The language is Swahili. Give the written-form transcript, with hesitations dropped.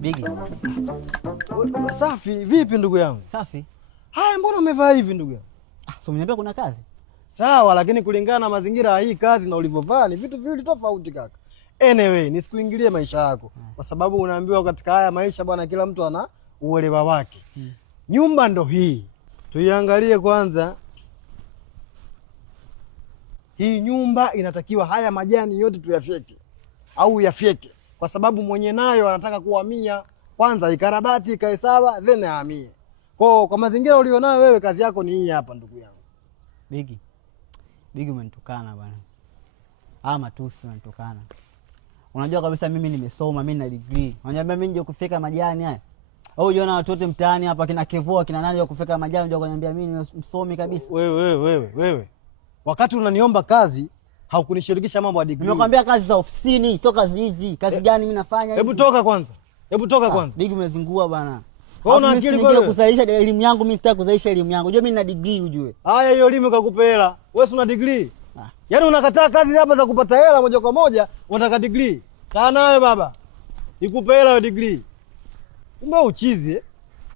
Bigi. Safi, vipi ndugu yangu? Safi. Haya, mbona umevaa hivi ndugu yangu? So umeniambia kuna kazi? Sawa, lakini kulingana na mazingira ya hii kazi na ulivyovaa ni vitu viwili tofauti kaka. Anyway, nisikuingilie maisha yako kwa sababu unaambiwa katika haya maisha bwana, kila mtu ana uelewa wake. Nyumba ndo hii. Tuiangalie kwanza. Hii nyumba inatakiwa haya majani yote tuyafyeke au yafyeke kwa sababu mwenye nayo anataka kuhamia. Kwanza ikarabati ikae sawa then ahamie. Kwa mazingira ulionayo wewe, kazi yako ni hii hapa ndugu yangu. Bigi umenitukana bwana. Matusi unanitukana. Unajua kabisa mimi nimesoma, mimi na degree. Unaniambia mimi nje kufika majani haya? Au unaona watu wote mtaani hapa kina Kevoa kina nani wa kufika majani, unajua kuniambia mimi msomi kabisa. Wewe. Wakati unaniomba kazi haukunishirikisha mambo ya degree. Nimekwambia kazi za ofisini, sio kazi hizi. Kazi gani mimi nafanya hizi? Hebu toka kwanza. Bigi umezingua bwana. Wewe una akili kweli? Kuzalisha elimu yangu mimi, sitaki kuzalisha elimu yangu. Unajua mimi nina degree ujue. Haya, hiyo elimu kakupa hela. Wewe una degree. Yaani unakataa kazi hapa za kupata hela moja kwa moja, unataka degree. Kaa nawe baba. Ikupe hela hiyo degree. Kumbe uchizi.